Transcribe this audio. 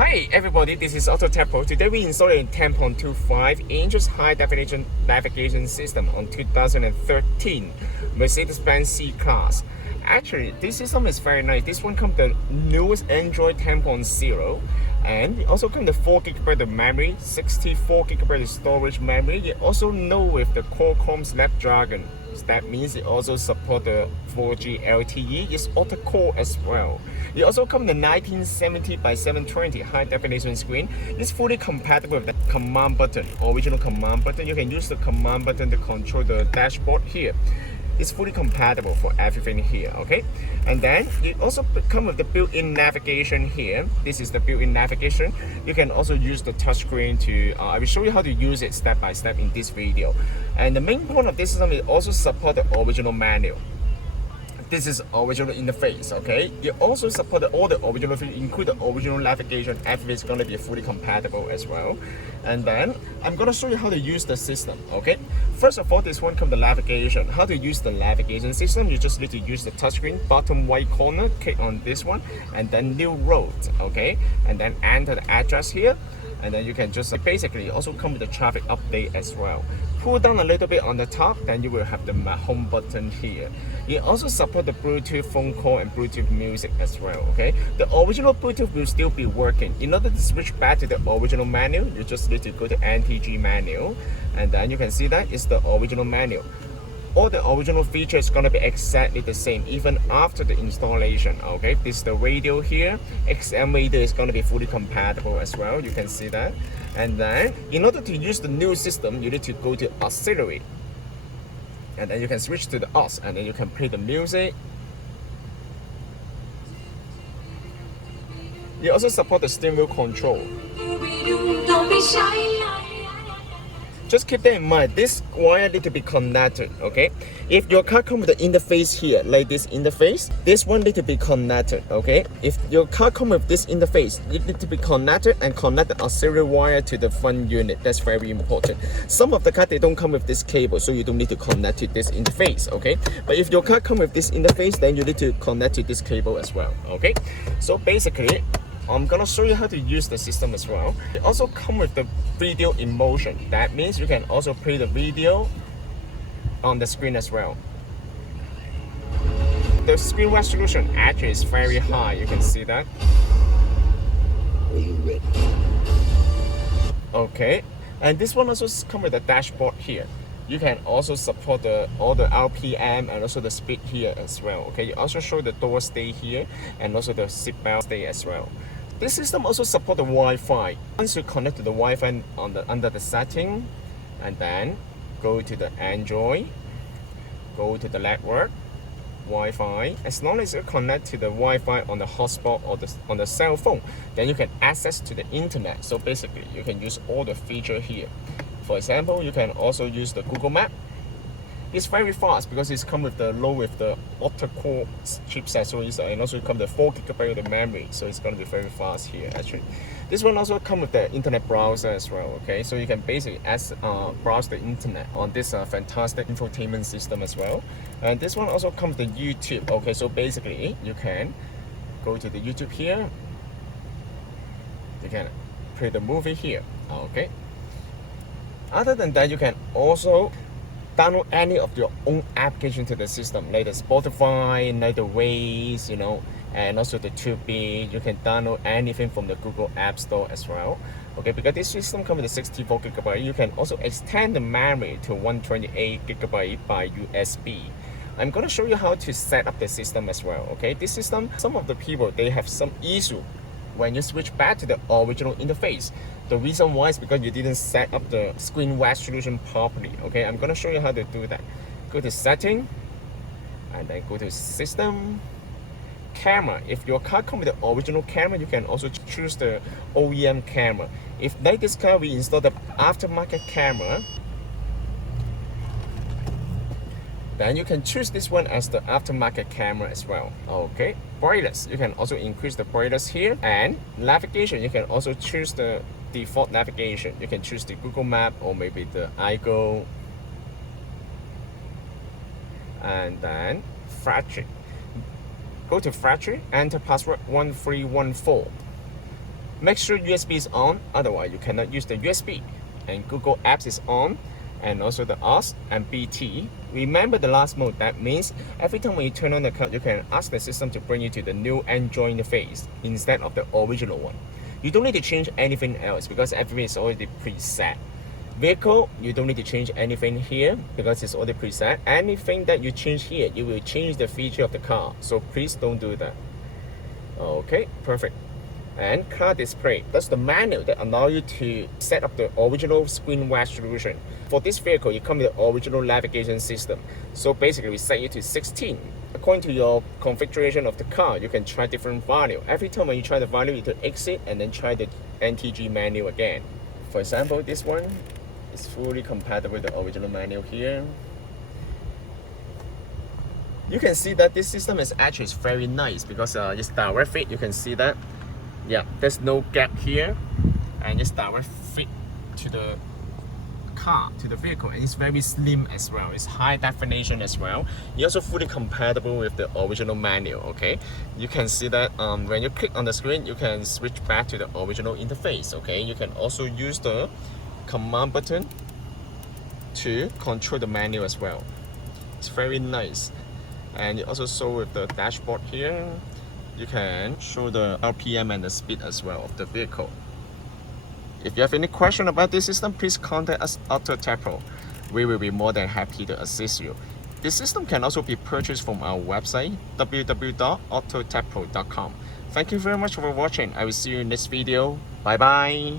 Hi everybody, this is AutoTecPro. Today we installed a 10.25 inches high definition navigation system on 2013 Mercedes Benz C Class. Actually, this system is very nice. This one comes the newest Android 10.0 and it also comes the 4GB of memory, 64GB storage memory. It also know with the Qualcomm Snapdragon. That means it also supports the 4G LTE. It's octa-core as well. It also comes the 1970 by 720 high definition screen. It's fully compatible with the command button, original command button. You can use the command button to control the dashboard here. It's fully compatible for everything here, okay? And then it also comes with the built-in navigation here. This is the built-in navigation. You can also use the touchscreen to, I will show you how to use it step by step in this video. And the main point of this system is also support the original manual. This is original interface, okay? You also support all the original features, include the original navigation. Everything is gonna be fully compatible as well. And then I'm gonna show you how to use the system, okay? First of all, this one comes the navigation. How to use the navigation system? You just need to use the touchscreen, bottom right corner, click on this one, and then new road, okay? And then enter the address here. And then you can just basically also come with the traffic update as well. Pull down a little bit on the top, then you will have the home button here. It also supports the Bluetooth phone call and Bluetooth music as well, okay? The original Bluetooth will still be working. In order to switch back to the original menu, you just need to go to NTG menu, and then you can see that it's the original menu. All the original features is going to be exactly the same even after the installation, okay? This is the radio here. XM radio is going to be fully compatible as well. You can see that. And then in order to use the new system, you need to go to auxiliary. And then you can switch to the aux, and then you can play the music. You also support the steering wheel control. Don't be shy. Just keep that in mind, this wire need to be connected, okay? If your car comes with the interface here, like this interface, this one need to be connected, okay? If your car comes with this interface, it need to be connected and connect the auxiliary wire to the front unit. That's very important. Some of the cars, they don't come with this cable, so you don't need to connect to this interface, okay? But if your car comes with this interface, then you need to connect to this cable as well, okay? So basically, I'm gonna show you how to use the system as well. It also comes with the video in motion. That means you can also play the video on the screen as well. The screen resolution actually is very high. You can see that. Okay, and this one also comes with the dashboard here. You can also support all the RPM and also the speed here as well. Okay, you also show the door stay here and also the seatbelt stay as well. This system also supports the Wi-Fi. Once you connect to the Wi-Fi under the setting, and then go to the Android, go to the network, Wi-Fi. As long as you connect to the Wi-Fi on the hotspot or on the cell phone, then you can access to the internet. So basically, you can use all the features here. For example, you can also use the Google Map. It's very fast because it's come with the octa-core chipset, so it's and also come with the 4GB of the memory, so it's going to be very fast here actually. This one also comes with the internet browser as well, okay? So you can basically browse the internet on this fantastic infotainment system as well. And this one also comes with the YouTube, okay? So basically you can go to the YouTube here. You can play the movie here, okay? Other than that, you can also download any of your own application to the system, like the Spotify, like the Waze, you know, and also the Tubi. You can download anything from the Google App Store as well. Okay, because this system comes with a 64GB, you can also extend the memory to 128GB by USB. I'm going to show you how to set up the system as well. Okay, this system, some of the people, they have some issue when you switch back to the original interface. The reason why is because you didn't set up the screen resolution properly. Okay, I'm gonna show you how to do that. Go to setting, and then go to system, camera. If your car comes with the original camera, you can also choose the OEM camera. If like this car, we install the aftermarket camera, then you can choose this one as the aftermarket camera as well. Okay, brightness, you can also increase the brightness here. And navigation, you can also choose the default navigation. You can choose the Google Map or maybe the iGo. And then factory. Go to factory, enter password 1314. Make sure USB is on, otherwise you cannot use the USB. And Google Apps is on, and also the OS and BT. Remember the last mode, that means every time when you turn on the car, you can ask the system to bring you to the new Android interface instead of the original one. You don't need to change anything else because everything is already preset. Vehicle, you don't need to change anything here because it's already preset. Anything that you change here, you will change the feature of the car. So please don't do that. Okay, perfect. And car display, that's the menu that allows you to set up the original screen resolution. For this vehicle, you come with the original navigation system. So basically, we set it to 16. According to your configuration of the car, you can try different value. Every time when you try the value, you can exit and then try the NTG menu again. For example, this one is fully compatible with the original menu here. You can see that this system is actually very nice because it's direct fit. You can see that. Yeah, there's no gap here, and it's direct fit to the car, to the vehicle, and it's very slim as well. It's high definition as well. It's also fully compatible with the original menu. Okay, you can see that when you click on the screen, you can switch back to the original interface. Okay, you can also use the command button to control the menu as well. It's very nice, and it also show with the dashboard here. You can show the RPM and the speed as well of the vehicle. If you have any question about this system, please contact us AutoTecPro. We will be more than happy to assist you. This system can also be purchased from our website www.autotecpro.com. Thank you very much for watching. I will see you in next video. Bye bye.